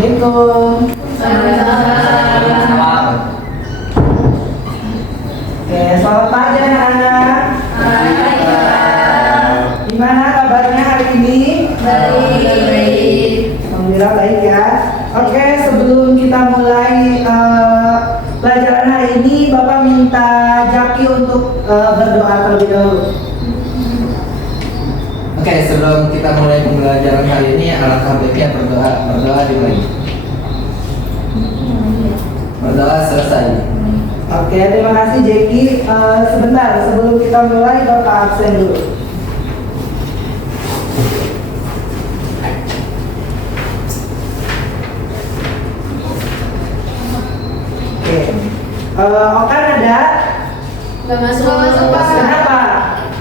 Assalamualaikum. Waalaikumsalam. Oke, selamat pagi anak-anak. Gimana kabarnya hari ini? Baik. Alhamdulillah baik ya. Oke, sebelum kita mulai pelajaran hari ini, Bapak minta Jaki untuk berdoa terlebih dahulu. Oke, sebelum kita mulai pembelajaran kali ini, alangkah baiknya berdoa dimulai. Berdoa selesai. Oke, terima kasih Jaki. Sebentar, sebelum kita mulai, Bapak absen dulu. Oke, Okan ada? Gak masuk Pak. Kenapa?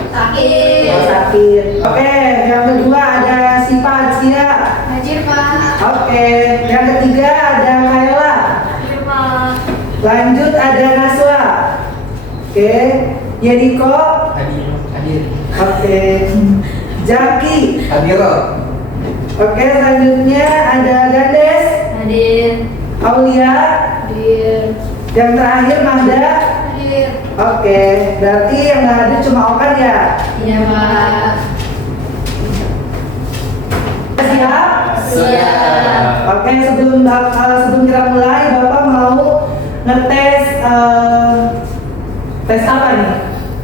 Sakit. Oh, sakit. Oke, yang kedua ada Sipa Adsia. Hadir Pak. Oke, yang ketiga ada Kayla. Hadir Pak. Lanjut ada Naswa. Oke, Yeriko. Hadir. Oke, Jaki. Hadiro. Oke, selanjutnya ada Gandes, Hadir. Aulia. Hadir. Yang terakhir Mahda. Hadir. Oke, berarti yang nggak hadir cuma Okan ya. Iya Pak. Siap? Siap. Oke, sebelum kita mulai, Bapak mau ngetes tes apa nih?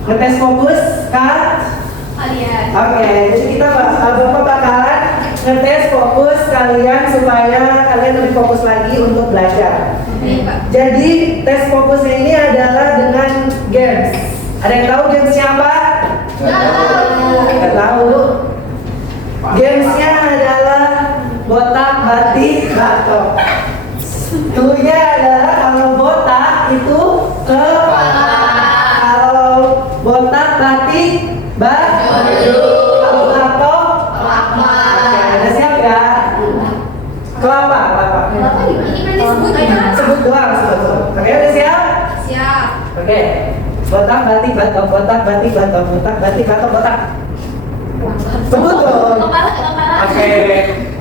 Ngetes fokus kan? Kalian. Oke, jadi kita Bapak bakalan ngetes fokus kalian supaya kalian lebih fokus lagi untuk belajar. Oke Pak. Jadi tes fokusnya ini adalah dengan games. Ada yang tahu gamesnya apa? Nggak tahu. Gamesnya adalah botak, batik, batok. Cluenya adalah kalau botak itu ke kalau botak, batik, baju. Kalau batok, Kelapa. oke, ada siap ya? Kelapa. Kelapa gimana? Ini berarti sebut ya? Sebut doang, sebut. Oke, udah siap? Siap. Oke. Botak, batik, batok, botak, batik, batok, botak, batik, batok, botak. Sebut dong. Kepala. Oke.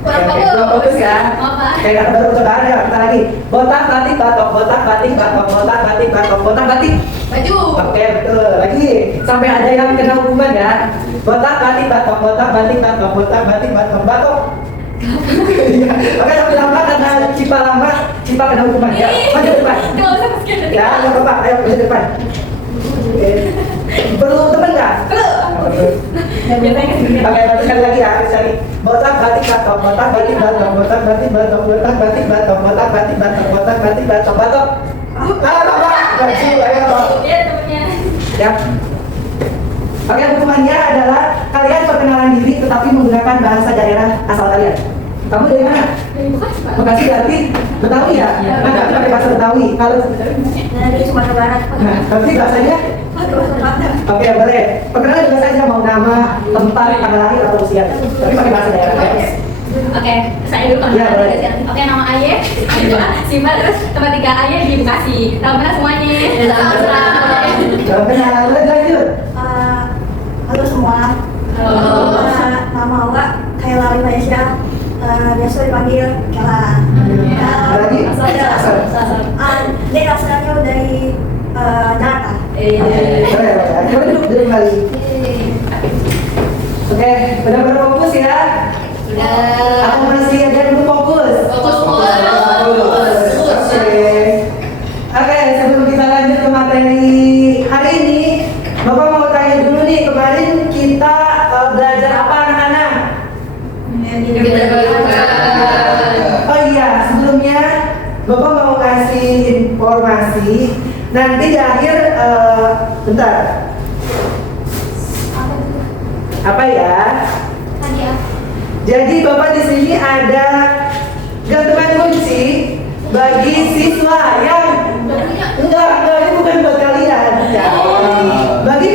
Kurang fokus ya. Oke, kata baru coba ada. Kita lagi. Botak, batik, batok, botak, batik, batok, botak, batik, batok, botak, batik. Baju. Oke, betul. Lagi. Sampai ada yang kena hukuman ya. Botak, batik, batok, botak, batik, batok, botak, batik, batok, batok. Iya. Oke, sampai lama karena Cipa lama, Cipa kena hukuman ya. Maju depan. Gak usah pakai dari Ya, nggak apa-apa. Ayo maju depan. Oke. Perlu temen nggak? Oke, sekali lagi ya, sekali. Botak, batik, batok, botak, batik, batok, botak, batik, batok, botak, batik, batok, botak, batik, batok, botak, batik, batok, batok. Baju, ayo. Iya temennya. Siap. Oke, hukumannya adalah kalian perkenalan diri tetapi menggunakan bahasa daerah asal kalian. Kamu dari mana? Dari Bekasi Pak. Bekasi berarti Betawi ya? Iya. Nah, berarti pakai bahasa Betawi. Kalau Dari Sumatera Barat Pak. nah, berarti bahasanya oke, boleh. Perkenalan juga saja mau nama, tempat, tanggal lahir atau usia. Tapi pakai bahasa daerah ya. Oke, saya dulu kan. Iya, boleh. Oke, nama Aye, Simba, terus tempat tinggal Aye di Bekasi. Salam kenal semuanya. Kalau kenal, lanjut. Halo semua. Halo. Nama Aula Kayla Rifaisya. Biasa dipanggil Kela. Ada lagi? Dia asalnya dari Jakarta. Boleh. Coba duduk kali. Oke, benar-benar fokus ya. Sudah. Aku masih ada dulu fokus. Fokus. Oke, sebelum kita lanjut ke materi hari ini, Bapak mau tanya dulu nih, kemarin kita belajar apa anak-anak? Oh iya, sebelumnya Bapak mau kasih informasi. Nanti di akhir, bentar. Apa ya? Jadi Bapak di sini ada gantungan kunci bagi siswa yang enggak ini bukan buat kalian. Ya. Bagi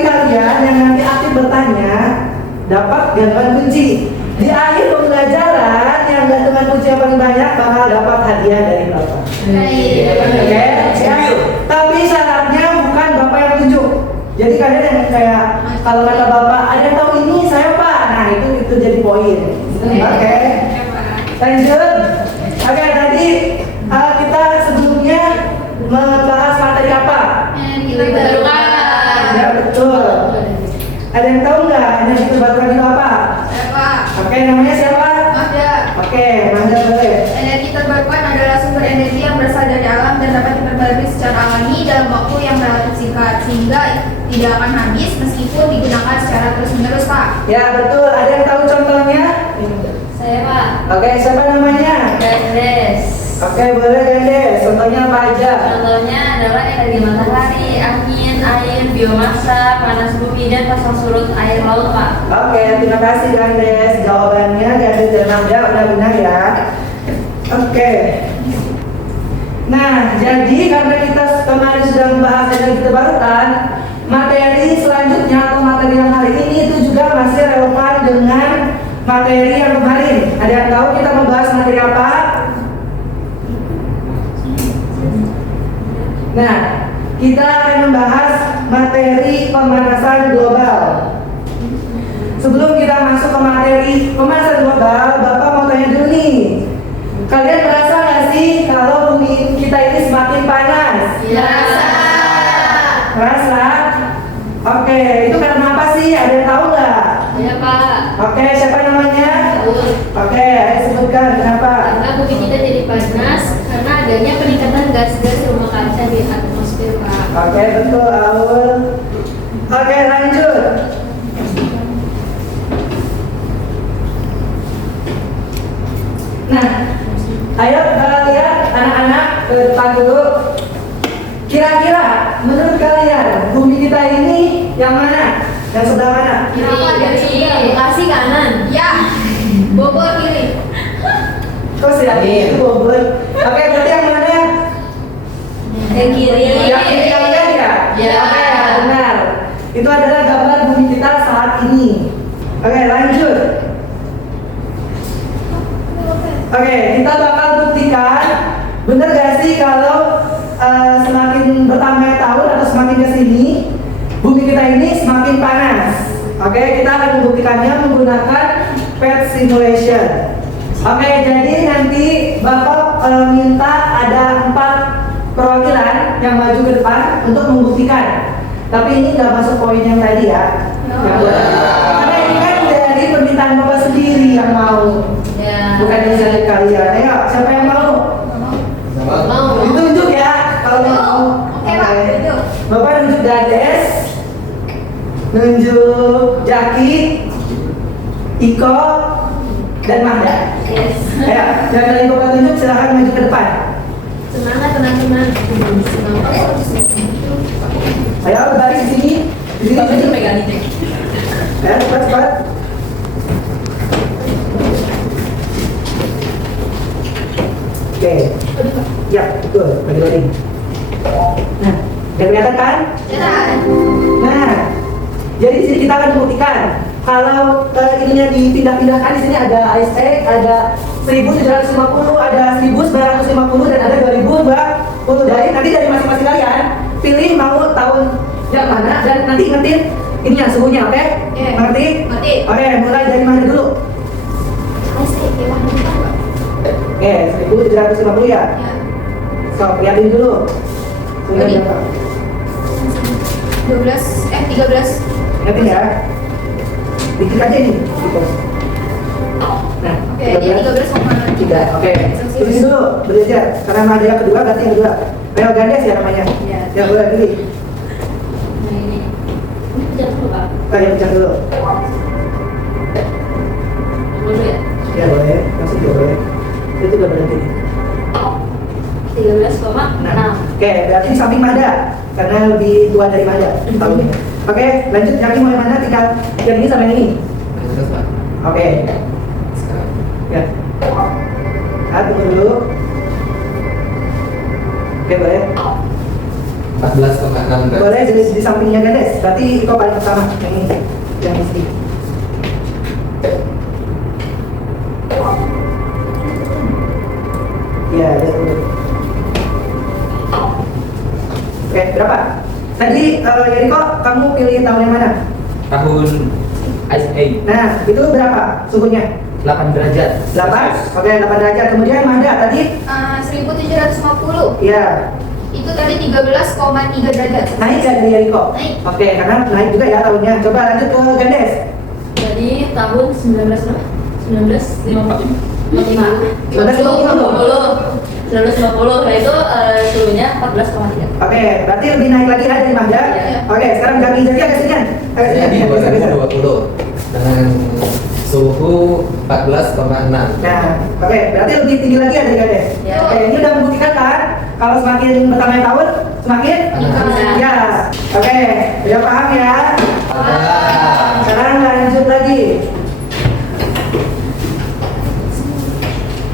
kalian yang nanti aktif bertanya dapat gantungan kunci. Di akhir pembelajaran yang gantungan kunci yang paling banyak bakal dapat hadiah dari Bapak. Oke, siap. Tapi syaratnya bukan Bapak yang tunjuk. Jadi kalian yang kayak kalau kata Bapak ada yang tahu ini saya Pak. Nah, itu jadi poin. Oke. Lanjut. Jadi kita sebelumnya membahas materi apa? Energi terbarukan. Ya betul. Ada yang tahu nggak energi terbarukan itu apa? Siapa? Oke, namanya siapa? Magda. Oke, Manda boleh. Energi terbarukan adalah sumber energi yang berasal dari alam dan dapat diperbarui secara alami dalam waktu yang relatif singkat sehingga tidak akan habis meskipun digunakan secara terus-menerus, Pak. Ya betul. Ada yang tahu contohnya? Saya, Pak. Oke, siapa namanya? Gandes. Oke, boleh Gandes. Contohnya apa aja? Contohnya adalah energi matahari, angin, air, biomasa, panas bumi, dan pasang surut air laut, Pak. Oke, terima kasih Gandes. Jawabannya Gandes dan Manda udah benar ya. Oke. Nah, jadi karena kita kemarin sudah membahas energi terbarukan, materi selanjutnya atau materi yang hari ini itu juga masih relevan dengan materi yang kemarin. Ada yang tahu kita membahas materi apa? Nah, kita akan membahas materi pemanasan global. Sebelum kita masuk ke materi pemanasan global, Bapak mau tanya dulu nih. Kalian merasa nggak sih kalau bumi kita ini semakin panas? Biasa. Merasa? Oke, itu karena apa sih? Ada yang tahu nggak? Ya, Pak. Oke, siapa namanya? Oke, ayo sebutkan kenapa? Karena bumi kita jadi panas karena adanya peningkatan gas-gas rumah kaca di atmosfer, Pak. Oke, betul Aul. Oke, lanjut. Nah, ayo lihat anak-anak ke depan dulu. Kira-kira menurut kalian bumi kita ini yang mana? Yang sebelah mana? Kenapa dari sini? Bekasi kanan. Ya. Bogor kiri. Kok sih itu Bogor? Oke, berarti yang mana? Yang kiri. Yang ini kalian ya? Ya. Oke, benar. Itu adalah gambar bumi kita saat ini. Oke, lanjut. Oke, kita bakal buktikan bener gak sih kalau semakin bertambah tahun atau semakin kesini bumi kita ini semakin panas. Oke, kita akan membuktikannya menggunakan PET simulation. Oke, jadi nanti Bapak minta ada 4 perwakilan yang maju ke depan untuk membuktikan. Tapi ini nggak masuk poin yang tadi ya. Karena ini kan dari permintaan Bapak sendiri yang mau. Ya. Bukan inisiatif kalian. Ayo, siapa yang mau? Mau. Ditunjuk ya kalau mau. Oke, Pak. Tunjuk. Bapak nunjuk Dades, nunjuk Jaki, Iko, dan Mahda. Yes. Ayo, yang dari Bapak tunjuk silahkan maju ke depan. Semangat teman-teman. Ayo, baris di sini. Di sini. pegang itu. Ayo, cepat. Oke. Ya, betul. Bagi-bagi. Nah, udah kelihatan kan? Nah, jadi di sini kita akan membuktikan kalau ininya dipindah-pindahkan. Di sini ada ISEC, ada 1750, ada 1950, dan ada 2020. Dari nanti dari masing-masing kalian pilih mau tahun yang mana dan nanti ingetin ininya suhunya, oke? Oke. Ngerti? Ngerti. Oke, mulai dari mana dulu? Oke, 1750 ya. So, lihatin dulu. Sudah Oke. berapa? 13. Lihatin ya. Dikit aja ini. Gitu. Nah, Oke, dia 13 sama 3. Oke. Tulis dulu, belajar. Karena ada yang kedua, berarti yang kedua. Ayo Gandes ya namanya. Iya. Ya boleh pilih. Nah, ini. Ini jangan lupa. Ayo pecah dulu. Dulu ya. Ya boleh, masih juga boleh. Itu udah berhenti. 13,6. Nah, oke, berarti di samping Mada karena lebih tua dari Mada tahunnya. Oke, lanjut. Yang ini mulai mana? Tinggal yang ini sama yang ini. Terus Pak. Oke. Sekarang. Ya. Tunggu dulu. Oke, boleh. 14,6 derajat. Boleh di sampingnya Gandes. Berarti kau paling pertama yang ini, yang di sini. Ya, lihat dulu. Oke, berapa? Tadi Yeriko, kamu pilih tahun yang mana? Tahun Ice Age. Nah, itu berapa suhunya? 8 derajat. 8? Oke, 8 derajat. Kemudian Mada tadi? 1750. Ya, Itu tadi 13,3 derajat. naik kan di Riko? Naik. Oke, karena naik juga ya tahunnya. Coba lanjut ke Gandes. Jadi tahun 1955. 1950 yaitu suhunya 14,3. Oke, berarti lebih naik lagi ya dari Mada. Iya. Oke, sekarang Jaki Jaki agak sekian. Jadi 2020 dengan suhu 14,6. Nah, oke, berarti lebih tinggi lagi ya dari Gandes. Ya. Oke, ini udah membuktikan kan kalau semakin bertambah tahun semakin Panas. ya. Oke, udah paham ya? Sekarang lanjut lagi.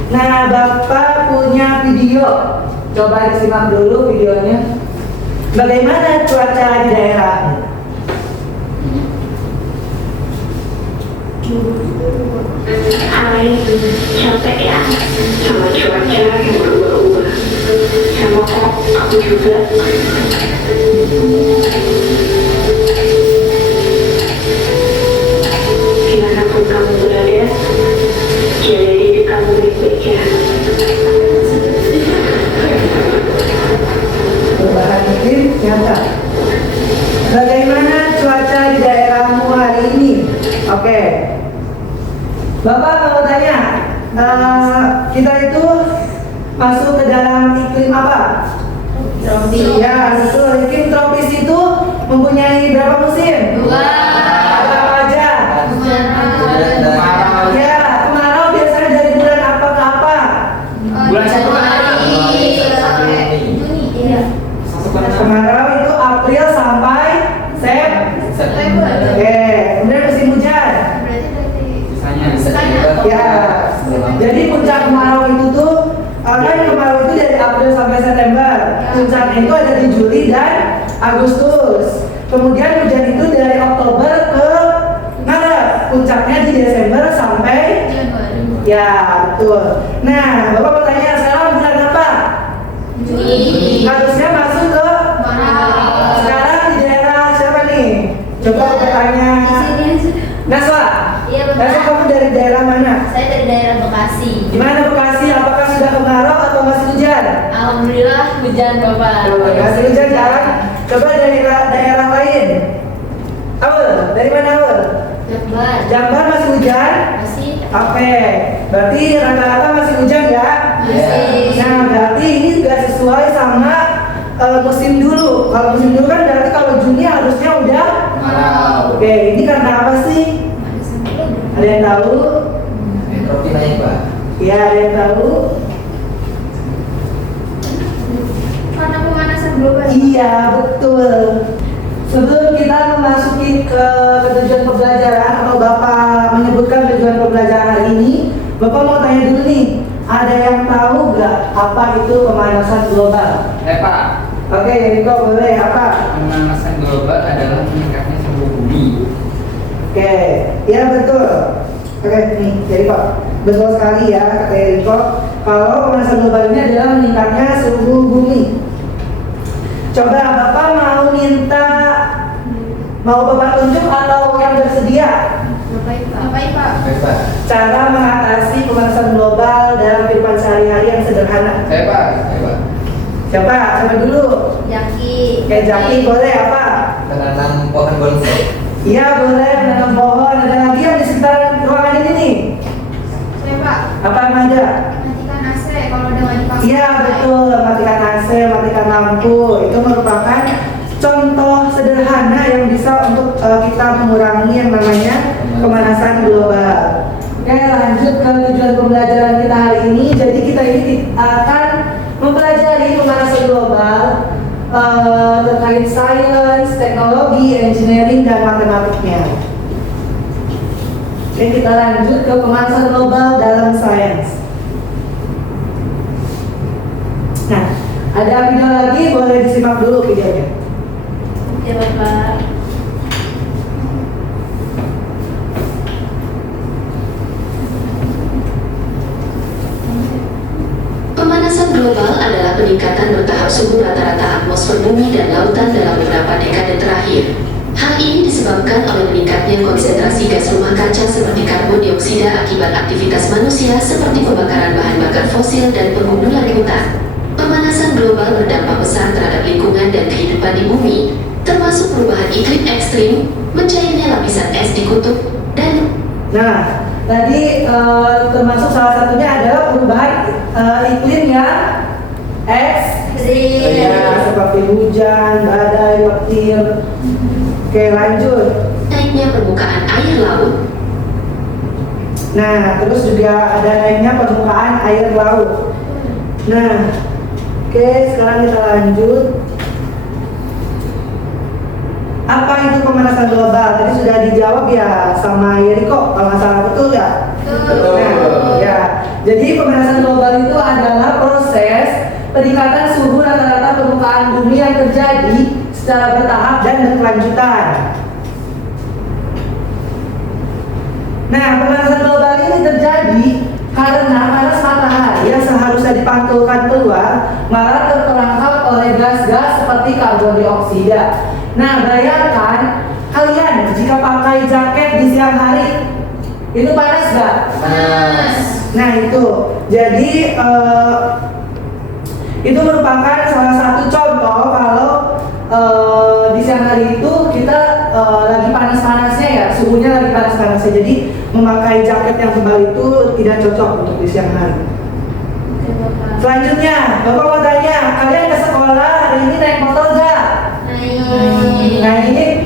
Nah, Bapak punya video. Coba disimak dulu videonya. Bagaimana cuaca di daerah? Hai, capek ya sama cuaca yang berubah-ubah. Sama kok aku juga. Dimanapun kamu berada, jaga diri kamu baik-baik ya. Perubahan iklim nyata. Bagaimana cuaca di daerahmu hari ini? Oke. Bapak mau tanya, kita itu masuk ke dalam iklim apa? Tropis. Ya, betul. Iklim tropis itu mempunyai berapa musim? Dua. Apa aja? Ya, kemarau biasanya dari bulan apa ke apa? Bulan satu Januari sampai Juni. Iya. Kemarau itu April sampai September. Oke, kemudian musim hujan. Berarti dari Sisanya Ya, jadi puncak kemarau itu tuh kan kemarau itu dari April sampai September. Puncaknya itu ada di Juli dan Agustus. Kemudian hujan itu dari Oktober ke Maret. Puncaknya di Desember sampai Januari. ya betul. Nah, Bapak mau tanya sekarang bulan apa? Juni. Harusnya masuk ke Maret. sekarang di daerah siapa nih? Coba bertanya. Naswa. Iya, betul. Naswa kamu dari daerah mana? Saya dari daerah Bekasi. Gimana Bekasi? Apakah sudah kemarau atau masih hujan? Alhamdulillah hujan Bapak. Masih hujan kan? Coba dari daerah lain. Aul, dari mana Aul? Jabar. Jambar masih hujan? Masih. Oke, berarti rata-rata masih hujan ya? Masih. Nah, berarti ini juga sesuai sama musim dulu. Kalau musim dulu kan berarti kalau Juni harusnya udah Kemarau. Oke, ini karena apa sih? Ada yang tahu? Entropi naik, Pak. Ya, ada yang tahu? Karena pemanasan global. Iya, betul. Sebelum kita memasuki ke tujuan pembelajaran atau Bapak menyebutkan tujuan pembelajaran hari ini, Bapak mau tanya dulu nih, ada yang tahu nggak apa itu pemanasan global? Pak, Oke, Riko boleh apa? pemanasan global adalah meningkatnya suhu bumi. Oke, ya betul. Oke, nih, jadi Pak, betul sekali ya kata Riko. Kalau pemanasan global ini adalah meningkatnya suhu bumi. Coba Bapak mau Bapak tunjuk atau yang bersedia Ngapain Pak? Baik, Pak. cara mengatasi pemanasan global dalam kehidupan sehari-hari yang sederhana? Saya, Pak. Saya, Pak. Siapa dulu? Jaki. Kayak Jaki boleh apa? Menanam pohon bonsai. Iya boleh menanam pohon. Ada lagi yang di sekitar ruangan ini nih? Saya Pak. Apa yang ada? Matikan AC kalau udah nggak dipakai. Iya betul, matikan AC, matikan lampu. Itu merupakan contoh sederhana yang bisa untuk kita mengurangi yang namanya pemanasan global. Oke, lanjut ke tujuan pembelajaran kita hari ini. Jadi kita ini akan mempelajari pemanasan global terkait sains, teknologi, engineering, dan matematiknya. Oke, kita lanjut ke pemanasan global dalam sains. Nah, ada video lagi, boleh disimak dulu videonya. Oke Bapak. Pemanasan global adalah peningkatan bertahap suhu rata-rata atmosfer bumi dan lautan dalam beberapa dekade terakhir. Hal ini disebabkan oleh meningkatnya konsentrasi gas rumah kaca seperti karbon dioksida akibat aktivitas manusia seperti pembakaran bahan bakar fosil dan penggundulan hutan. Pemanasan global berdampak besar terhadap lingkungan dan kehidupan di bumi, termasuk perubahan iklim ekstrim, mencairnya lapisan es di kutub, dan Nah, tadi termasuk salah satunya adalah perubahan iklim yang ekstrim, ya, seperti hujan, badai, petir. Oke, lanjut. naiknya permukaan air laut. Nah, terus juga ada naiknya permukaan air laut. Nah, oke, sekarang kita lanjut. Apa itu pemanasan global? Tadi sudah dijawab ya sama Yeriko, kalau nggak salah, betul ya? Betul. Nah, ya. Jadi pemanasan global itu adalah proses peningkatan suhu rata-rata permukaan bumi yang terjadi secara bertahap dan berkelanjutan. Nah, pemanasan global ini terjadi karena panas matahari yang seharusnya dipantulkan keluar malah terperangkap oleh gas-gas seperti karbon dioksida. Nah, bayangkan kalian jika pakai jaket di siang hari, itu panas gak? Panas. Nah, itu. Jadi itu merupakan salah satu contoh kalau di siang hari itu kita lagi panas-panasnya ya, suhunya lagi panas-panasnya. Jadi memakai jaket yang tebal itu tidak cocok untuk di siang hari. Oke, Bapak. Selanjutnya, Bapak mau tanya, kalian ke sekolah hari ini naik motor gak? Naik. Naik?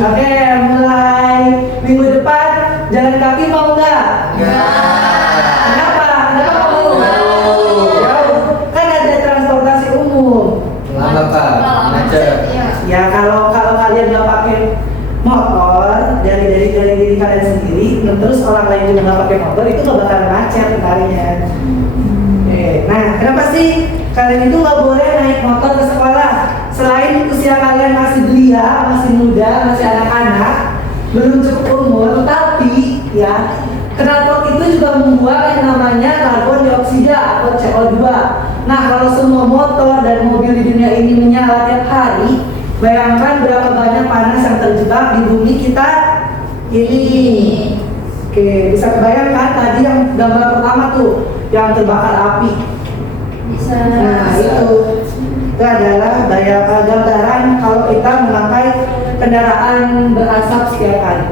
Oke, mulai minggu depan jalan kaki mau nggak? Kenapa? Kenapa mau? Jauh. Kan ada transportasi umum. Lama Pak, macet. Iya. Ya kalau kalian nggak pakai motor dari diri kalian sendiri, terus orang lain juga nggak pakai motor, itu nggak bakal macet harinya. Nah, kenapa sih kalian itu nggak boleh naik motor ke sekolah? Selain usia kalian masih belia, masih muda, masih anak-anak, belum cukup umur, tapi ya knalpot itu juga membuat yang namanya karbon dioksida atau CO2. Nah, kalau semua motor dan mobil di dunia ini menyala tiap hari, bayangkan berapa banyak panas yang terjebak di bumi kita ini. Oke, bisa kebayangkan tadi yang gambar pertama tuh, yang terbakar api. Bisa. Nah, itu adalah gambaran kalau kita memakai kendaraan berasap setiap hari.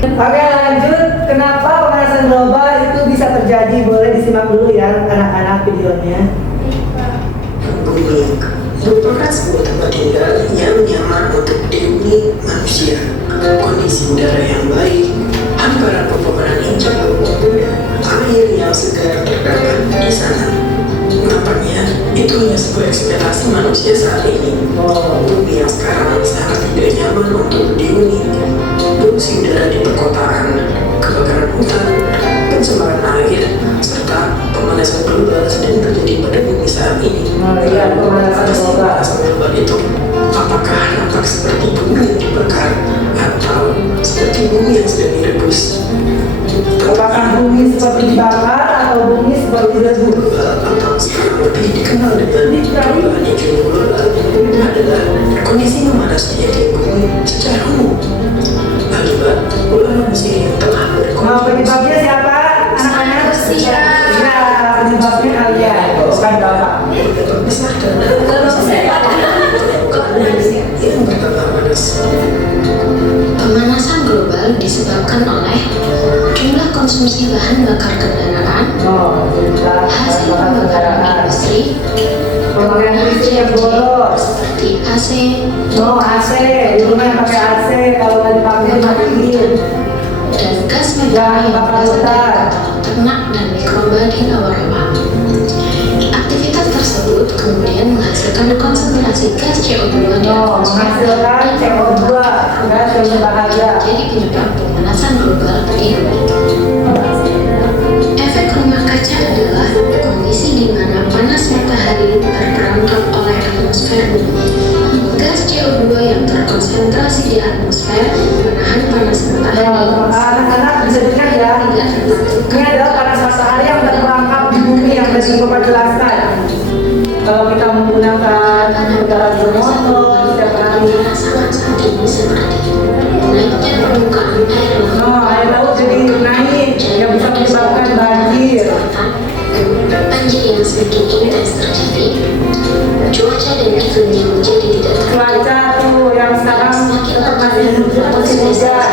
Oke, lanjut. Kenapa pemanasan global itu bisa terjadi? Boleh disimak dulu ya anak-anak videonya. Bumi merupakan sebuah tempat tinggal yang nyaman untuk dihuni manusia. Kondisi udara yang baik, hamparan pepohonan hijau, air yang segar terdapat di sana. Nampaknya itu hanya sebuah ekspektasi manusia saat ini. Bumi yang sekarang sangat tidak nyaman untuk dihuni. Polusi udara di perkotaan, kebakaran hutan, pencemaran air, serta pemanasan global sedang terjadi pada bumi saat ini. Iya, pemanasan Atas global. pemanasan global itu, apakah nampak seperti bumi yang dibakar atau seperti bumi yang sedang direbus? Apakah bumi seperti dibakar atau bumi seperti direbus? Global atau sekarang lebih dikenal dengan perubahan iklim global adalah kondisi memanasnya iklim bumi secara umum. Akibat ulah manusia yang telah Nah, penyebabnya siapa? Anak-anak? Manusia. Iya, penyebabnya kalian, bukan bapak. besar karena yang bertambah panas. Pemanasan global disebabkan oleh jumlah konsumsi bahan bakar kendaraan, Oh, kita hasil pembakaran industri, pemakaian listrik yang boros. seperti AC, No, AC, di rumah yang pakai AC, kalau nggak dipakai matiin. dan gas metana yang berasal dari kotoran ternak dan mikroba di rawa-rawa. Aktivitas tersebut kemudian menghasilkan konsentrasi gas CO2 di No, atmosfer menghasilkan CO2, gas yang berbahaya. jadi penyebab pemanasan global di bumi. Efek rumah kaca adalah kondisi di mana panas matahari terperangkap oleh atmosfer bumi. Gas CO2 yang terkonsentrasi di atmosfer menahan panas matahari. Nah, anak-anak bisa dengar ya. Tidak terbentuk. Ini adalah panas matahari yang terperangkap di bumi yang tadi Bapak jelaskan. Kalau kita menggunakan kendaraan bermotor setiap hari, sangat-sangat tinggi seperti naiknya permukaan air laut. Oh, air laut jadi naik yang bisa menyebabkan banjir. Banjir yang semakin intens terjadi, cuaca dan iklim yang menjadi tidak Cuaca tuh yang sekarang tetap masih hujan.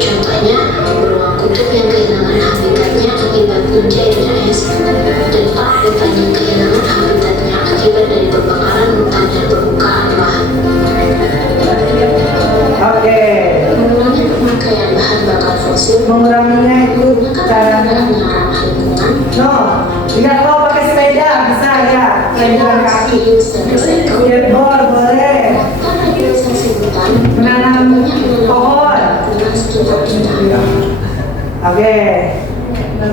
Contohnya, beruang kutub yang kehilangan habitatnya akibat mencairnya es, dan para hutan yang kehilangan habitatnya akibat dari pembakaran hutan dan permukaan lahan. Oke, Mengurangi pemakaian bahan bakar fosil, menguranginya itu menggunakan caranya. kendaraan yang ramah lingkungan, No, tidak mau pakai sepeda bisa ya, jalan kaki. reuse dan recycle, Skateboard boleh, melakukan rehabilitasi hutan, menanam pohon. lingkungan sekitar kita. Oke,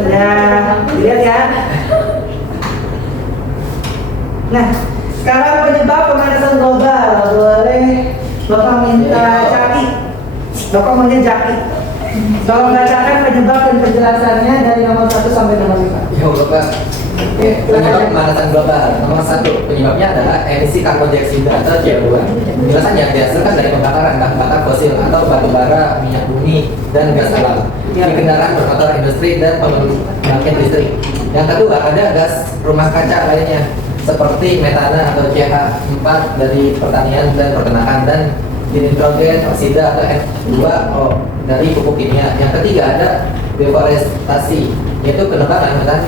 ya lihat ya. Nah, sekarang penyebab pemanasan global boleh Bapak minta Jaki. Bapak maunya Jaki. Tolong bacakan penyebab dan penjelasannya dari nomor 1 sampai nomor 5. Ya Bapak. Oke, penyebab pemanasan global. Nomor 1, penyebabnya adalah emisi karbon dioksida atau CO2. Penjelasannya dihasilkan dari pembakaran bahan bakar fosil atau batu bara, minyak bumi, dan gas alam di kendaraan bermotor industri dan pembangkit listrik. Yang kedua, ada gas rumah kaca lainnya seperti metana atau CH4 dari pertanian dan peternakan dan nitrogen oksida atau N2O dari pupuk kimia. Yang ketiga ada deforestasi, yaitu penebangan hutan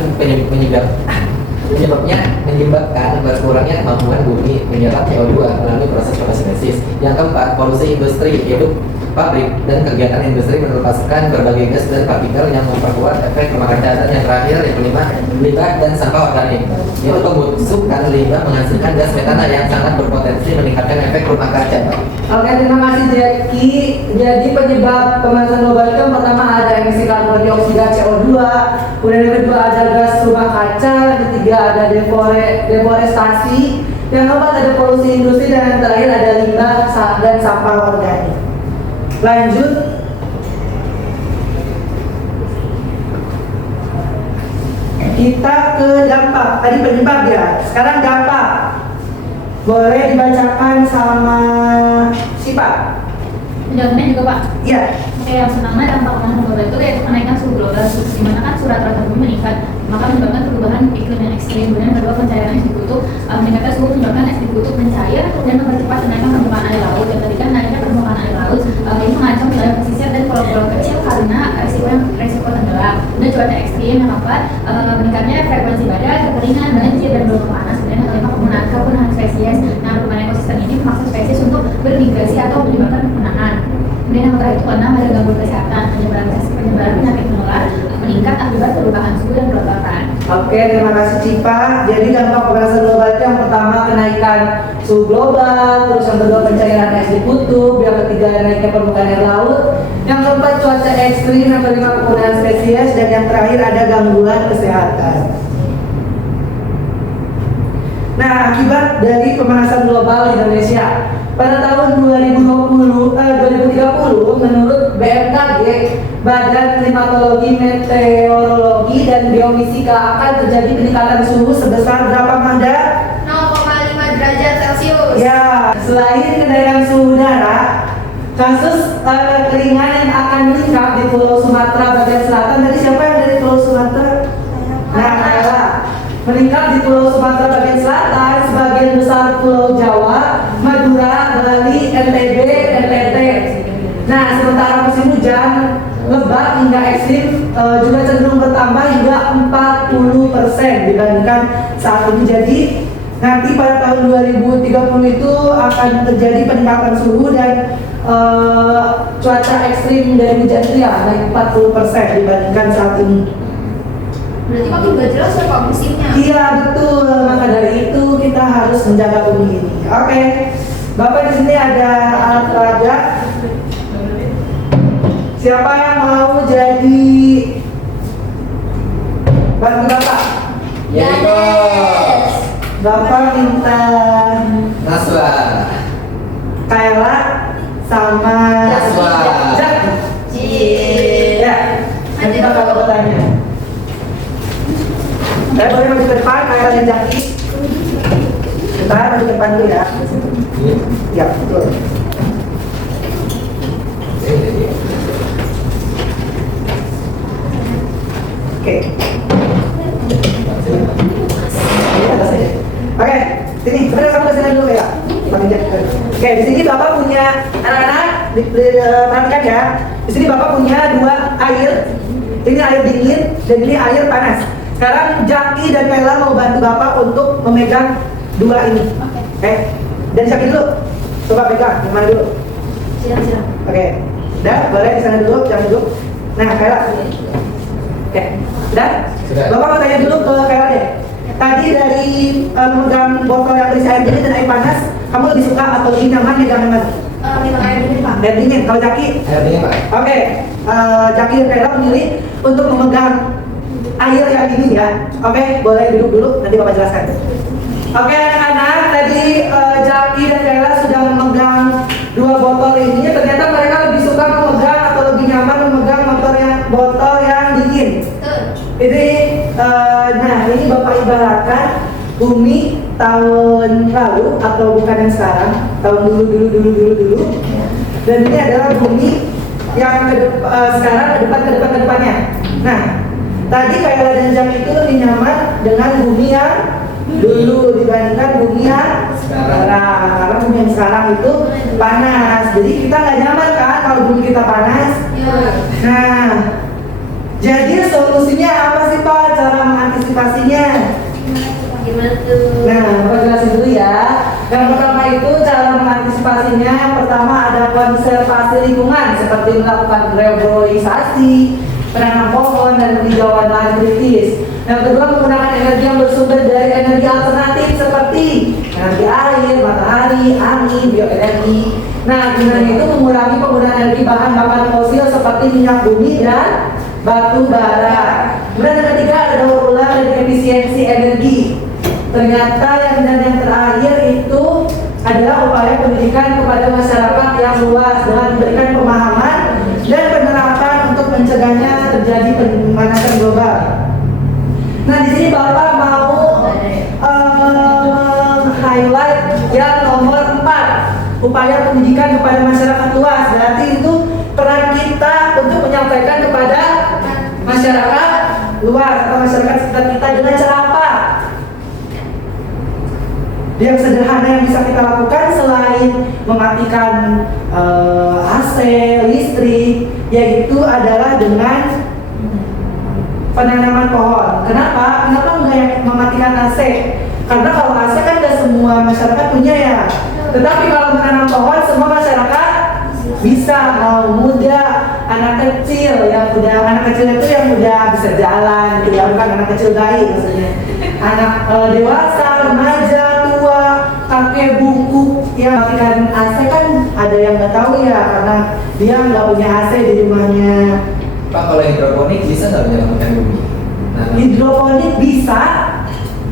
menyebabkan berkurangnya kemampuan bumi menyerap CO2 melalui proses fotosintesis. Yang keempat, polusi industri, yaitu pabrik dan kegiatan industri melepaskan berbagai gas dan partikel yang memperkuat efek rumah kaca. Dan yang terakhir, yang kelima, limbah dan sampah organik, yaitu pembusukan limbah menghasilkan gas metana yang sangat berpotensi meningkatkan efek rumah kaca. Oke, terima kasih Jackie. Jadi penyebab pemanasan global itu yang pertama ada emisi karbon dioksida CO2, kemudian yang kedua ada gas rumah kaca, yang ketiga ada deforestasi, yang keempat ada polusi industri, dan yang terakhir ada limbah dan sampah organik. Lanjut. Kita ke dampak. Tadi penyebab ya. Sekarang dampak. Boleh dibacakan sama Sipa. Penjelasannya juga Pak. Iya. Oke, yang pertama dampak pemanasan global itu yaitu kenaikan suhu global, di mana kan surat rata bumi meningkat, maka menyebabkan perubahan iklim yang ekstrim. Kemudian kedua, pencairan es di kutub, meningkatkan suhu menyebabkan es di kutub mencair dan mempercepat kenaikan permukaan air laut. Dan tadi kan naiknya permukaan air laut ini mengancam wilayah pesisir dan pulau-pulau kecil karena resiko tenggelam. Dan cuaca ekstrim yang keempat, meningkatnya frekuensi badai, kekeringan, banjir dan gelombang panas. Kemudian yang kelima, kepunahan spesies. Nah, perubahan ekosistem ini memaksa spesies untuk bermigrasi atau menyebabkan kepunahan. Kemudian yang terakhir itu keenam, ada gangguan kesehatan, penyebaran penyakit menular meningkat akibat perubahan suhu dan kelembapan. Oke, terima kasih Cipa. Jadi dampak pemanasan global itu yang pertama kenaikan suhu global, terus yang kedua pencairan es di kutub, yang ketiga naiknya permukaan air laut, yang keempat cuaca ekstrim, yang kelima kepunahan spesies, dan yang terakhir ada gangguan kesehatan. Nah, akibat dari pemanasan global di Indonesia pada tahun 2030 menurut BMKG, Badan Klimatologi, Meteorologi dan Geofisika, akan terjadi peningkatan suhu sebesar berapa Manda? 0,5 derajat Celcius. Ya, selain kenaikan suhu udara, kasus kekeringan yang akan meningkat di Pulau Sumatera bagian selatan. Tadi siapa yang dari Pulau Sumatera? Nah, Ella. Meningkat di Pulau Sumatera bagian selatan, sebagian besar Pulau Jawa, Madura, Bali, NTB, NTT. Nah, sementara musim hujan lebat hingga ekstrim juga cenderung bertambah hingga 40% dibandingkan saat ini. Jadi nanti pada tahun 2030 itu akan terjadi peningkatan suhu dan cuaca ekstrim dari hujan itu ya naik 40% dibandingkan saat ini. Berarti makin gak jelas ya Pak musimnya. Iya betul, maka dari itu kita harus menjaga bumi ini. Oke, Bapak di sini ada alat peraga. Siapa yang mau jadi bantu Bapak? Ya, bos. Bapak minta Naswa. Kayla sama Naswa. Ya, nanti bakal bertanya. Saya boleh maju ke depan, Kayla dan Jaki. Bentar, maju ke depan dulu ya. Ya, betul. Oke. Oke, sini, sebentar kamu kesini dulu ya. Oke, di sini Bapak punya anak-anak, perhatikan ya. Di sini Bapak punya 2 air. Ini air dingin dan ini air panas. Sekarang Jaki dan Kayla mau bantu Bapak untuk memegang 2 ini. Oke. Dan Jaki dulu. Coba pegang, yang mana dulu? Siap. Oke. Udah, boleh di sana dulu, jangan duduk. Nah, Kayla. Oke. Udah? Sudah. Bapak mau tanya dulu ke Kayla deh. Tadi dari memegang botol yang berisi air dingin dan air panas, kamu lebih suka atau lebih nyaman megang yang mana? Minum air dingin, Pak. Air dingin. Kalau Jaki? Air dingin, Pak. Oke. Jaki dan Kayla memilih untuk memegang air yang dingin ya. Oke, boleh duduk dulu, nanti Bapak jelaskan. Oke, anak-anak, tadi Jaki dan Kayla sudah memegang 2 botol ini. Ternyata mereka lebih suka memegang atau lebih nyaman memegang botol yang dingin. Jadi, nah ini Bapak ibaratkan bumi tahun lalu atau bukan yang sekarang, tahun dulu. Dan ini adalah bumi yang sekarang ke depannya. Nah, tadi Kayla dan Jaki itu lebih nyaman dengan bumi yang dulu dibandingkan bumi yang sekarang. Karena bumi yang sekarang itu panas. Jadi kita nggak nyaman kan kalau bumi kita panas. Nah, jadi solusinya apa sih Pak? Cara mengantisipasinya? Gimana tuh? Nah, Bapak jelasin dulu ya. Yang pertama itu cara mengantisipasinya. Yang pertama ada konservasi lingkungan seperti melakukan reboisasi, penanam pohon dan penghijauan lahan kritis. Yang kedua menggunakan energi yang bersumber dari energi alternatif seperti energi air, matahari, angin, bioenergi. Nah, dengan itu mengurangi penggunaan energi bahan bakar fosil seperti minyak bumi dan batu bara. Kemudian yang ketiga ada daur ulang dan efisiensi energi. Ternyata yang terakhir itu adalah upaya pendidikan kepada masyarakat yang luas dengan memberikan pemahaman dan penerapan untuk mencegahnya terjadi pemanasan global. Nah, di sini Bapak mau highlight yang nomor 4, upaya pendidikan kepada masyarakat luas. Berarti itu peran kita untuk menyampaikan kepada masyarakat luas atau masyarakat sekitar kita dengan cara apa? Yang sederhana yang bisa kita lakukan selain mematikan AC, listrik, yaitu adalah dengan penanaman pohon. Kenapa? Kenapa nggak mematikan AC? Karena kalau AC kan nggak semua masyarakat punya ya. Tetapi kalau menanam pohon semua masyarakat bisa, mau muda, anak kecil yang udah, anak kecil itu yang udah bisa jalan, gitu ya, bukan anak kecil bayi maksudnya. Anak dewasa, remaja, tua, kakek bungkuk yang mematikan AC kan ada yang nggak tahu ya karena dia nggak punya AC di rumahnya. Pak, kalau hidroponik bisa nggak menyelamatkan bumi? Nah, Hidroponik bisa,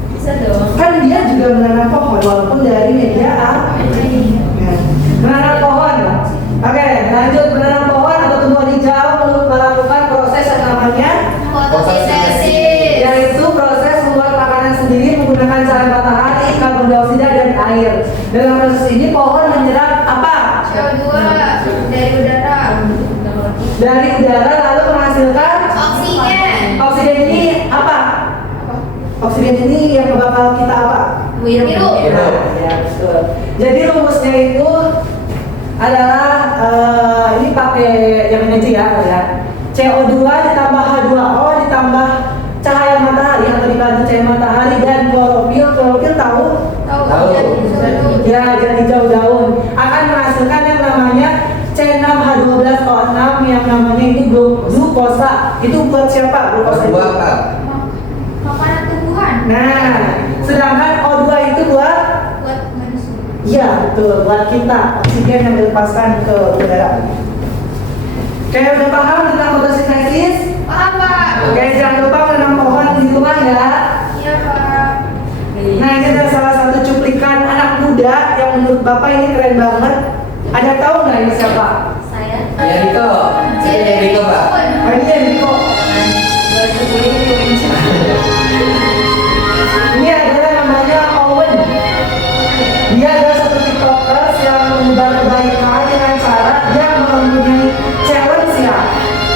Bisa dong. kan dia juga menanam pohon walaupun dari media air. Menanam pohon. Oke, lanjut menanam pohon atau tumbuhan hijau melakukan proses yang namanya Fotosintesi. yaitu proses membuat makanan sendiri menggunakan cahaya matahari, karbon dioksida dan air. Dalam proses ini pohon menyerap apa? CO2 dari udara. Dari udara lalu menghasilkan Oksigen. oksigen. Ini apa? Oksigen ini yang bakal kita apa? Biru. Nah, ya betul. Jadi rumusnya itu adalah ini pakai yang ini aja ya. CO2 ditambah H2O ditambah cahaya matahari atau dibantu cahaya matahari dan klorofil. Klorofil tahu? Tahu. Ya, jadi hijau daun akan menghasilkan yang namanya C6H12O6 yang namanya ini glukosa. Itu buat siapa? Glukosa itu. buah Pak. Makanan tumbuhan. Nah, sedangkan O2 itu buat Buat manusia. iya, betul, buat kita, oksigen yang dilepaskan ke udara. Oke, udah paham tentang fotosintesis? Paham, Pak? Oke, jangan lupa menanam pohon di rumah ya. Iya, Pak. Nah, ini ada salah satu cuplikan anak muda yang menurut Bapak ini keren banget. Ada tahu nggak ini siapa? Saya. Ya, Riko. Saya Riko, Pak. Oh, ini Enrico. Ini adalah namanya Owen. Dia adalah satu tiktokers yang menyebar kebaikan dengan cara dia mempunyai challenge ya,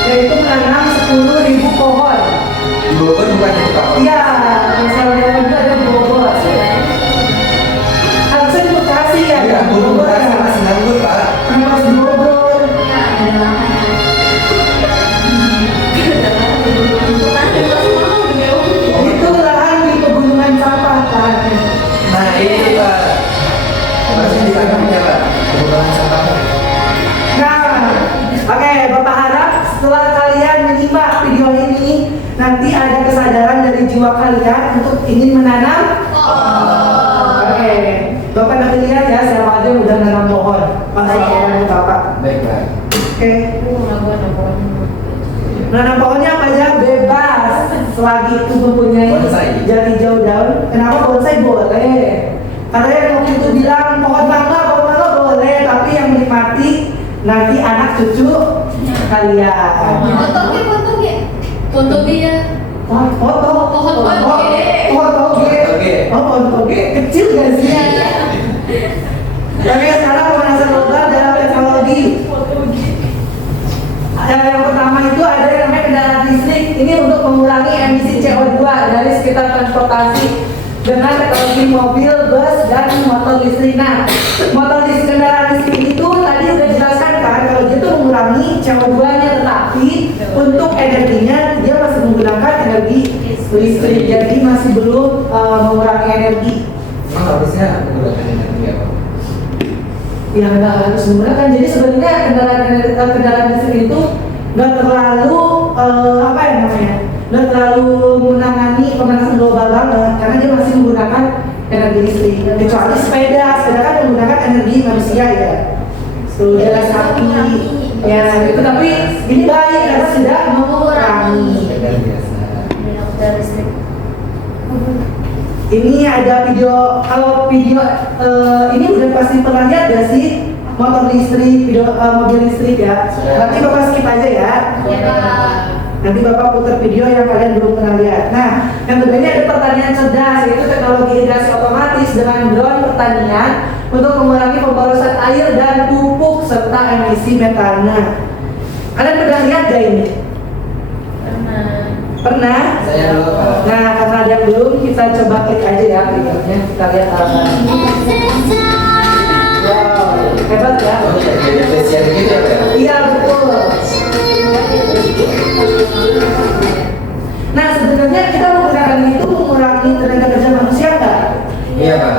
yaitu menanam 10.000 pohon. Di Bogor bukan itu Pak? Iya, misalnya itu ada di Bogor. Harusnya di Bekasi ya. Iya, Bogor Bekasi masih nganggur Pak. Kenapa harus di Bogor? Itu lahan di pegunungan sampah kan. Nah ini Pak, harusnya ditangkap ya Pak, pengurangan sampah. Nah, oke, Bapak harap setelah kalian menyimak video ini, nanti ada kesadaran dari jiwa kalian untuk ingin menanam. Oke, Bapak nanti lihat ya siapa aja yang udah menanam pohon. Pas laporan ke Bapak. Baik Pak. Oke, menanam pohonnya apa aja bebas selagi itu mempunyai Bonsai. jati jauh daun. Kenapa bonsai boleh? Karena yang waktu itu bilang pohon mangga boleh, tapi yang menikmati nanti anak cucu kalian. Foto dia. Wah, foto. Pohon toge. Pohon toge. Toge. Oh, pohon toge kecil gak sih? Oke, sekarang pemanasan global dalam teknologi. Yang pertama itu ada yang namanya kendaraan listrik. Ini untuk mengurangi emisi CO2 dari sekitar transportasi dengan teknologi mobil, bus, dan motor listrik. Nah, motor listrik kendaraan listrik itu tadi udah jelaskan kan kalau dia tuh mengurangi CO2-nya, tetapi untuk energinya dia masih menggunakan energi listrik, jadi masih belum mengurangi energi. Emang harusnya menggunakan energi apa? Ya nggak harus menggunakan. Jadi sebenarnya kendaraan listrik itu nggak terlalu apa ya namanya, nggak terlalu menangani pemanasan global banget karena dia masih menggunakan energi listrik. Kecuali sepeda kan menggunakan energi manusia ya, jalan kaki ya itu. Tapi ini baik karena sudah mengurangi. Sepeda biasa. Ini ada video, kalau video ini udah pasti pernah lihat gak sih motor listrik, video mobil listrik ya? Nanti Bapak skip aja ya. Nanti Bapak putar video yang kalian belum pernah lihat. Nah, yang kedua ini ada pertanian cerdas, yaitu teknologi irigasi otomatis dengan drone pertanian untuk mengurangi pemborosan air dan pupuk serta emisi metana. Kalian pernah lihat gak ini? Pernah? Saya dulu Pak. Nah, karena ada yang belum, kita coba klik aja ya videonya, kita lihat apa. Wow, hebat ya? Oh iya, jadi spesial gitu ya Pak? Iya betul. Nah, sebenarnya kita menggunakan itu mengurangi tenaga kerja manusia nggak? Iya Pak.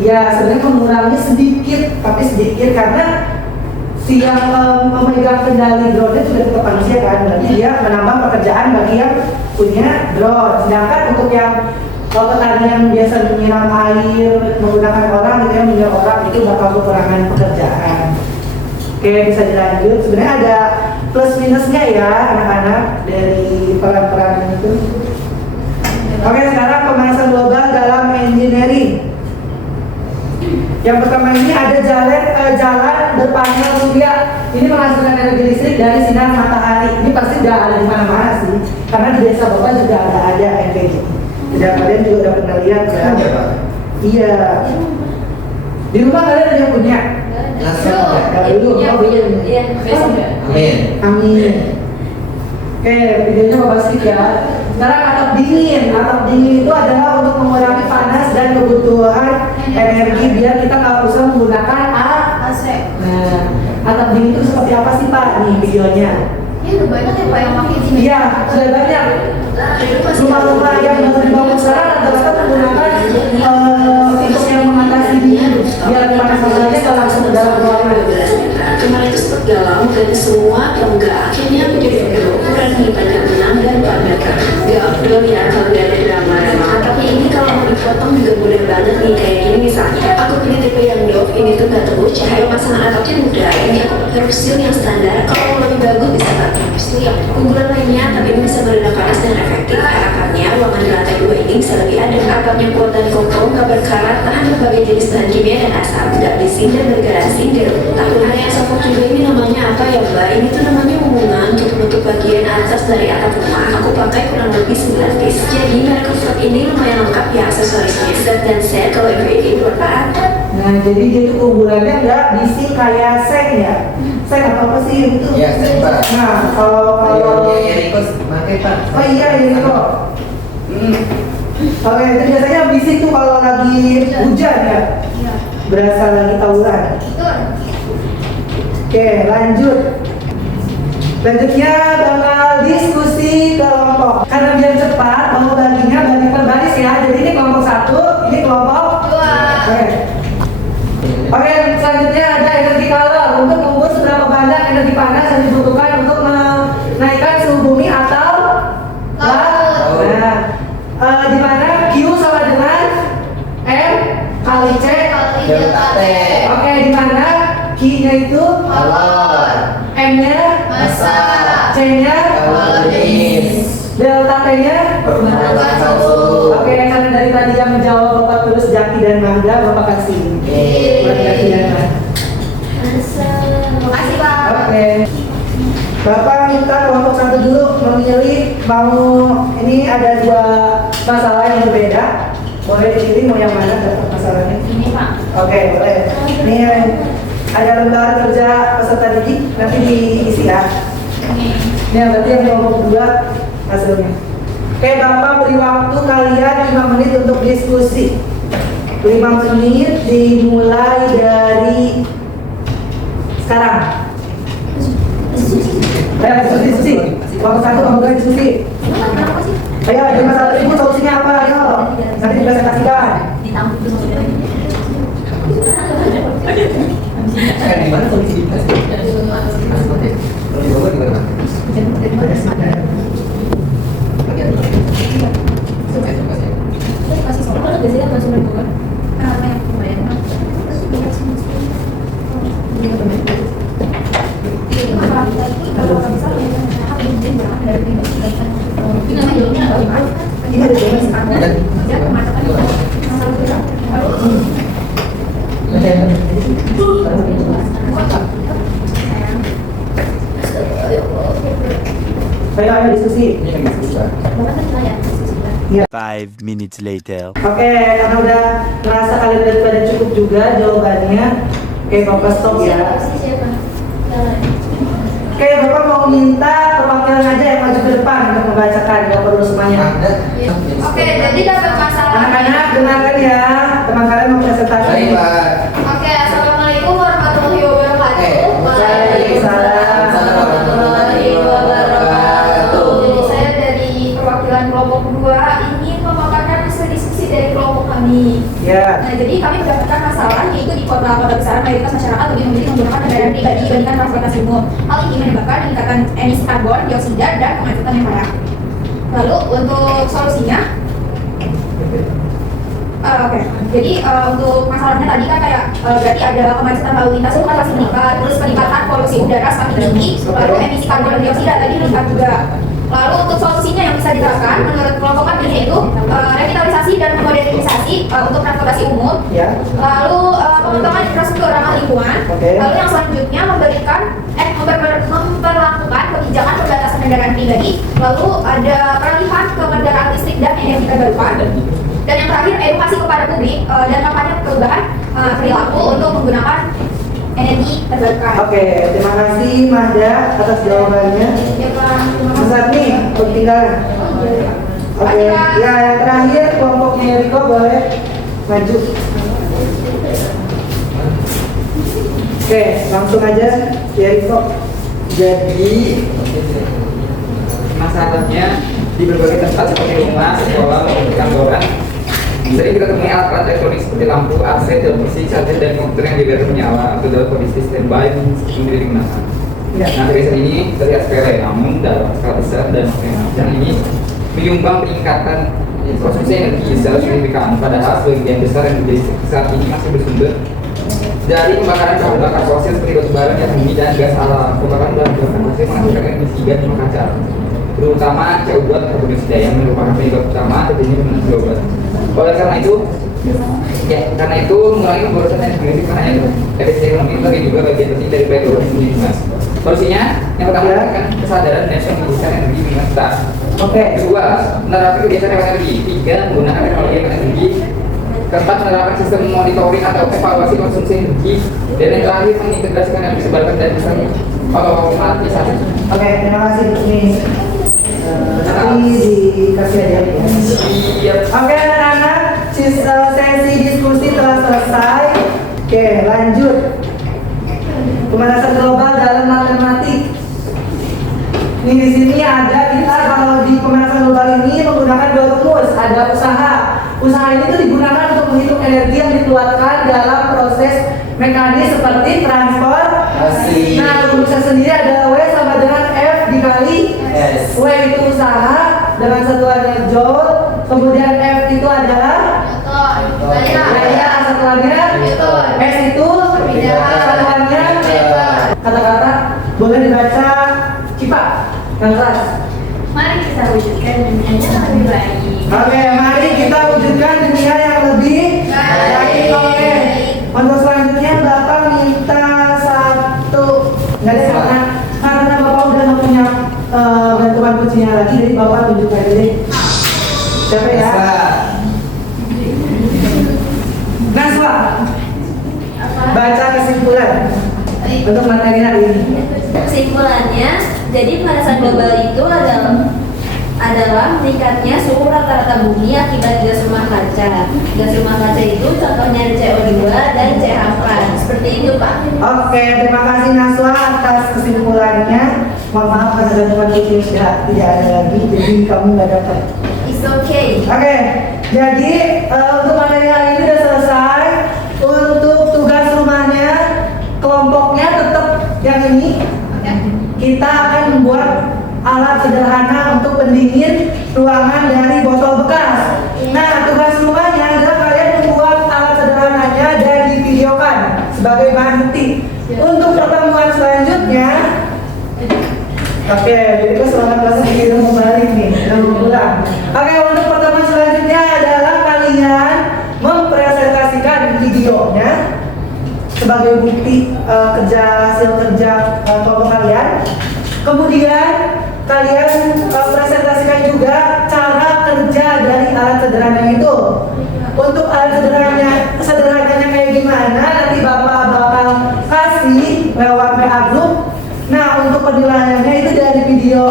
Ya, sebenarnya mengurangi sedikit, tapi sedikit karena si yang memegang kendali drone sudah tetap manusia kan, berarti dia menambah pekerjaan bagi yang punya drone. Sedangkan untuk yang pertanian biasa menyiram air menggunakan orang gitu ya, minyak orang, itu bakal kekurangan pekerjaan. Oke, bisa dilanjut. Sebenarnya ada plus minusnya ya anak-anak dari peran-peran itu. Oke, sekarang pemanasan global dalam engineering. Yang pertama ini ada jalan berpanel surya. Ini menghasilkan energi listrik dari sinar matahari. Ini pasti udah ada di mana-mana sih. Karena di desa Bapak juga ada yang kayak gitu. Tidak, kalian juga udah pernah lihat kan? Iya Pak. Iya. Di rumah kalian ada yang punya? Langsung Pak. Kalau dulu Bapak belum. Amin. Amin. Oke, videonya Bapak skip ya. Sekarang atap dingin. Atap dingin itu adalah untuk mengurangi panas dan kebutuhan energi biar kita nggak usah menggunakan AC. Nah, atap dingin itu seperti apa sih Pak? Nih videonya. Ini udah banyak ya Pak yang pakai sini. Iya, sudah banyak. Rumah-rumah yang baru dibangun sekarang rata-rata menggunakan untuk yang mengatasi dingin biar panas matahari nggak langsung ke dalam ruangan. Kemarin itu sempat galau dan semua atau enggak, akhirnya aku jadi berukuran nih banyak benang dan pamekan. Gak afdol ya kalau gak ada drama. Tapi ini kalau mau dipotong juga mudah banget nih, kayak gini misalnya. Aku pilih tipe yang doff, ini tuh gak tebus, cahaya pasangan atapnya mudah. Ini aku pakai Rusil yang standar. Kalau mau lebih bagus bisa pakai Rusil yang unggulan lainnya, tapi ini bisa meredam panas dan efektif. Harapannya ruangan di lantai 2 ini bisa lebih adem. Atapnya kuat dan kokoh, gak berkarat, tahan berbagai jenis bahan kimia dan asap, gak bising dan bergarasi tahunnya yang sopok juga. Ini namanya apa ya Mbak? Ini tuh namanya hubungan untuk menutup bagian atas dari atap rumah. Aku pakai kurang lebih 9 piece. Jadi merek Comfort ini lumayan lengkap ya aksesorisnya. Set dan set kalau ibu-ibu berpaat. Nah, jadi dia tuh keunggulannya nggak bising kayak seng ya. Seng atau apa sih itu? Iya, seng Pak. Nah, kalau Yang Eriko Pakai Pak. Oh iya, ini kok. Oke, itu biasanya bisik tuh kalau lagi hujan ya. Iya. Berasa lagi tawuran. Betul. Oke, lanjut. Lanjutnya bakal diskusi kelompok. Karena biar cepat, mau baginya bagi per baris ya. Jadi ini kelompok 1, ini kelompok 2. Oke. Oke, selanjutnya ada energi kalor. Untuk mengukur seberapa banyak energi panas yang dibutuhkan untuk menaikkan suhu bumi atau laut. Nah, di mana Q sama dengan M kali C Delta T. Oke, di mana Q-nya itu Kalor. M-nya Massa. C-nya Kaloris. delta T-nya Perubahan suhu. Oke, karena dari tadi yang menjawab Bapak terus Jaki dan Mangga, Bapak kasih. Buat Jaki dan Mangga. Makasih Pak. Oke. Bapak minta kelompok 1 dulu memilih mau ini ada 2 masalah yang berbeda. Boleh dipilih mau yang mana dapat masalahnya? Ini Pak. Oke, boleh. Ini ada lembar kerja peserta didik, nanti diisi ya. Ini berarti yang kelompok 2 hasilnya. Oke, Bapak beri waktu kalian 5 menit untuk diskusi. 5 menit dimulai dari sekarang. Ayo diskusi. Waktu 1 kamu diskusi. Ayo, ada masalah ibu solusinya apa? Ayo, nanti dipresentasikan. Ditampuk terus maksudnya. Di mana solusi di mana? Kalau di Bogor di mana? Kasih soal kan biasanya langsung berbuka. Ini ada jawaban. Ayo diskusi. Ini yang diskusi. Iya. 5 minutes later. Oke, karena udah merasa kalian udah pada cukup juga jawabannya. Oke, Bapak stop ya. Oke, Bapak mau minta perwakilan aja yang maju ke depan untuk membacakan, nggak perlu semuanya. Ada. Oke, jadi dapat masalah. Anak-anak dengarkan ya, teman kalian mau presentasi. Baik Pak. Oke, assalamualaikum warahmatullahi wabarakatuh. Waalaikumsalam warahmatullahi wabarakatuh. Jadi saya dari perwakilan kelompok 2 ingin memaparkan hasil diskusi dari kelompok kami. Ya. Nah, jadi kami mendapatkan masalah yaitu di kota-kota besar mayoritas masyarakat lebih memilih menggunakan kendaraan pribadi dibandingkan transportasi umum. Hal ini menyebabkan peningkatan emisi karbon dioksida dan kemacetan yang parah. Lalu untuk solusinya, oke. Jadi untuk masalahnya tadi kan kayak berarti ada kemacetan lalu lintas itu kan pasti meningkat, terus peningkatan polusi udara semakin tinggi, lalu emisi karbon dioksida tadi meningkat juga. Lalu untuk solusinya yang bisa diterapkan menurut kelompok kami yaitu revitalisasi dan modernisasi untuk transportasi umum. Ya. Lalu pengembangan infrastruktur ramah lingkungan. Oke. Lalu yang selanjutnya memperlakukan kebijakan pembatasan kendaraan pribadi. Lalu ada peralihan ke kendaraan listrik dan energi terbarukan. Dan yang terakhir edukasi kepada publik dan kampanye perubahan perilaku untuk menggunakan energi terbarukan. Oke, terima kasih Mahda atas jawabannya. Ya Pak, terima Mas kasih. Adni, ketinggalan. Oke, ya yang terakhir kelompoknya Riko boleh maju. Oke, langsung aja ya Riko. Jadi masalahnya di berbagai tempat seperti rumah, sekolah, maupun di kantoran sering kita temui alat-alat elektronik seperti lampu, AC, televisi, charger, dan komputer yang dibiarkan menyala atau dalam kondisi standby sendiri digunakan. Ya. Nah, kebiasaan ini terlihat sepele, namun dalam skala besar dan macam ini menyumbang peningkatan konsumsi energi secara signifikan. Padahal sebagian besar yang menjadi saat ini masih bersumber dari pembakaran bahan bakar fosil seperti batu bara, minyak bumi, dan gas alam. Pembakaran bahan bakar fosil menghasilkan emisi gas rumah kaca, terutama CO2 atau karbon dioksida yang merupakan penyebab utama terjadinya pemanasan global. Oleh karena itu, mengurangi pemborosan energi bukan hanya efisiensi ekonomi, tapi juga bagian penting dari perekonomian sendiri, Mas. Solusinya, yang pertama adalah kesadaran dan menggunakan energi lingkungan kita. Oke. Kedua, menerapkan kebiasaan hemat energi. Tiga, menggunakan teknologi hemat energi. Keempat, menerapkan sistem monitoring atau evaluasi konsumsi energi. Dan yang terakhir, mengintegrasikan energi terbarukan dan misalnya otomatisasi. Oke, terima kasih ini. kasih adik ya. Oke anak-anak, sesi diskusi telah selesai. Oke, lanjut. Pemanasan global dalam matematik. Ini di sini ada kita kalau di pemanasan global ini menggunakan dua rumus. Ada usaha. Usaha ini tuh digunakan untuk menghitung energi yang dikeluarkan dalam proses mekanis seperti transportasi. Nah, rumusnya sendiri ada W sama dengan F dikali S. W itu usaha dengan satuannya joule. Kemudian F itu adalah daya, satuannya S itu satuannya kata-kata. Boleh dibaca Cipa yang keras. Mari kita wujudkan dunia yang lebih baik. Oke, mari kita wujudkan dunia yang lebih baik. Oke. Untuk selanjutnya Bapak minta satu. Nggak ada karena Bapak udah nggak punya bantuan kuncinya lagi, jadi Bapak tunjuk aja deh. Siapa ya? Naswa. Baca kesimpulan untuk materi hari ini. Kesimpulannya, jadi pemanasan global itu adalah meningkatnya suhu rata-rata bumi akibat gas rumah kaca. Gas rumah kaca itu contohnya CO2 dan CH4. Seperti itu, Pak. Oke, terima kasih Naswa atas kesimpulannya. Mohon maaf karena bantuan kuncinya sudah tidak ada lagi, jadi kamu nggak dapat. It's okay. Oke, jadi untuk materi hari ini sudah selesai. Untuk tugas rumahnya, kelompoknya tetap yang ini. Kita akan membuat alat sederhana untuk pendingin ruangan dari botol bekas. Nah, tugas rumahnya adalah kalian membuat alat sederhananya dan divideokan sebagai bahan bukti. Untuk pertemuan selanjutnya, oke, jadi gue semangat kelas ini udah mau balik nih, udah mau pulang. Oke, untuk pertemuan selanjutnya adalah kalian mempresentasikan videonya sebagai bukti hasil kerja kelompok kalian. Kemudian kalian presentasikan juga cara kerja dari alat sederhana itu. Untuk alat sederhananya kayak gimana nanti Bapak bakal kasih lewat WA group. Nah, untuk penilaiannya itu dari video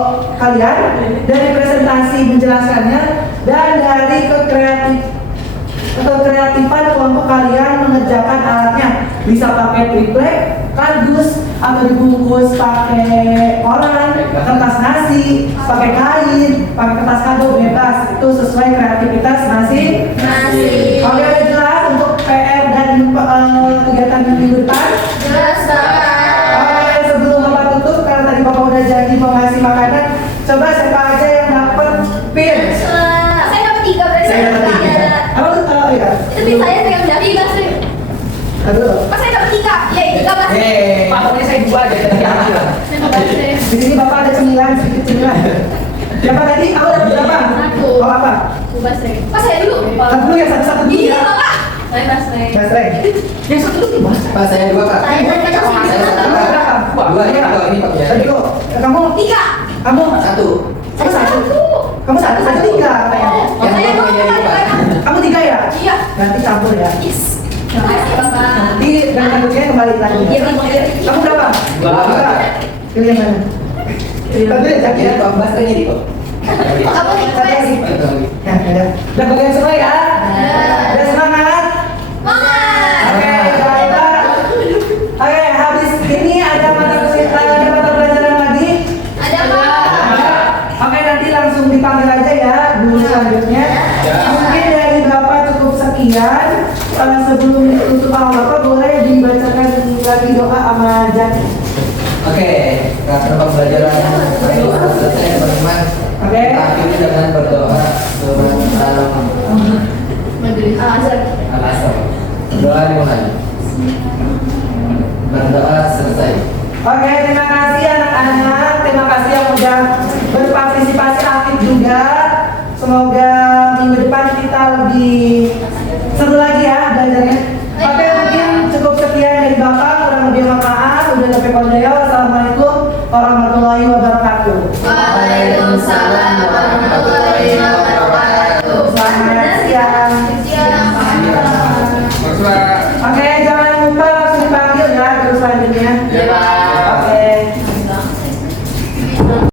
kalian, dari presentasi menjelaskannya, dan dari kreatifan kelompok kalian mengerjakan alatnya. Bisa pakai triplek, kardus, atau dibungkus pakai koran, kertas nasi, pakai kain, pakai kertas kado, bebas. Itu sesuai kreativitas masing-masing. Oke, udah jelas untuk PR dan kegiatan minggu depan? Jelas, Pak. Oke, sebelum Bapak tutup, karena tadi Bapak udah janji mau ngasih makanan, coba siapa aja yang dapat pin? Saya dapat 3 berarti. Saya dapat 3. Apa lu tahu ya? Itu pin saya yang dapat 3 sih. Aduh. Pas saya dapat 3. Ya, 3 Mas. Pokoknya saya 2 aja. Di sini Bapak ada cemilan, sedikit cemilan. Siapa tadi? Aku dapat berapa? 1. Oh apa? Ubah saya. Pas saya dulu. Satu dulu ya, satu-satu dulu Iya, ya. Bapak. Saya pas saya. Mas Reng. Yang satu dulu Mas. Pak, saya 2 Pak. Saya dapat Saya 1 Pak. Berapa? 2 ya, kalau ini Pak ya. Tadi kok kamu 3. kamu 1. kamu satu. Kamu satu, saya 3. Yang Saya dua punya ini, Pak. Kamu 3 ya? Iya. Nanti campur ya. Yes. Terima kasih, Bapak. Nanti dengan kuncinya kembali lagi. Iya, Bapak. Kamu berapa? 2. Pilih yang mana? Pilih yang Iya, Pak. Mas tanya di kok. Kamu nih, Satu lagi. Nah, udah bagian semua ya? Udah semangat? Semangat. Oke, baiklah. Oke, habis ini ada mata pelajaran lagi? Ada, Pak. Oke, nanti langsung dipanggil aja ya guru selanjutnya. Mungkin dari Bapak cukup sekian. Sebelum ditutup Bapak boleh dibacakan lagi doa sama Jati. Oke, karena pembelajaran hari ini sudah selesai teman-teman. Oke. Kita akhiri dengan berdoa surat Al-Asr. Doa dimulai. Berdoa selesai. Oke, terima kasih anak-anak. Terima kasih yang udah berpartisipasi aktif juga. Semoga minggu depan kita lebih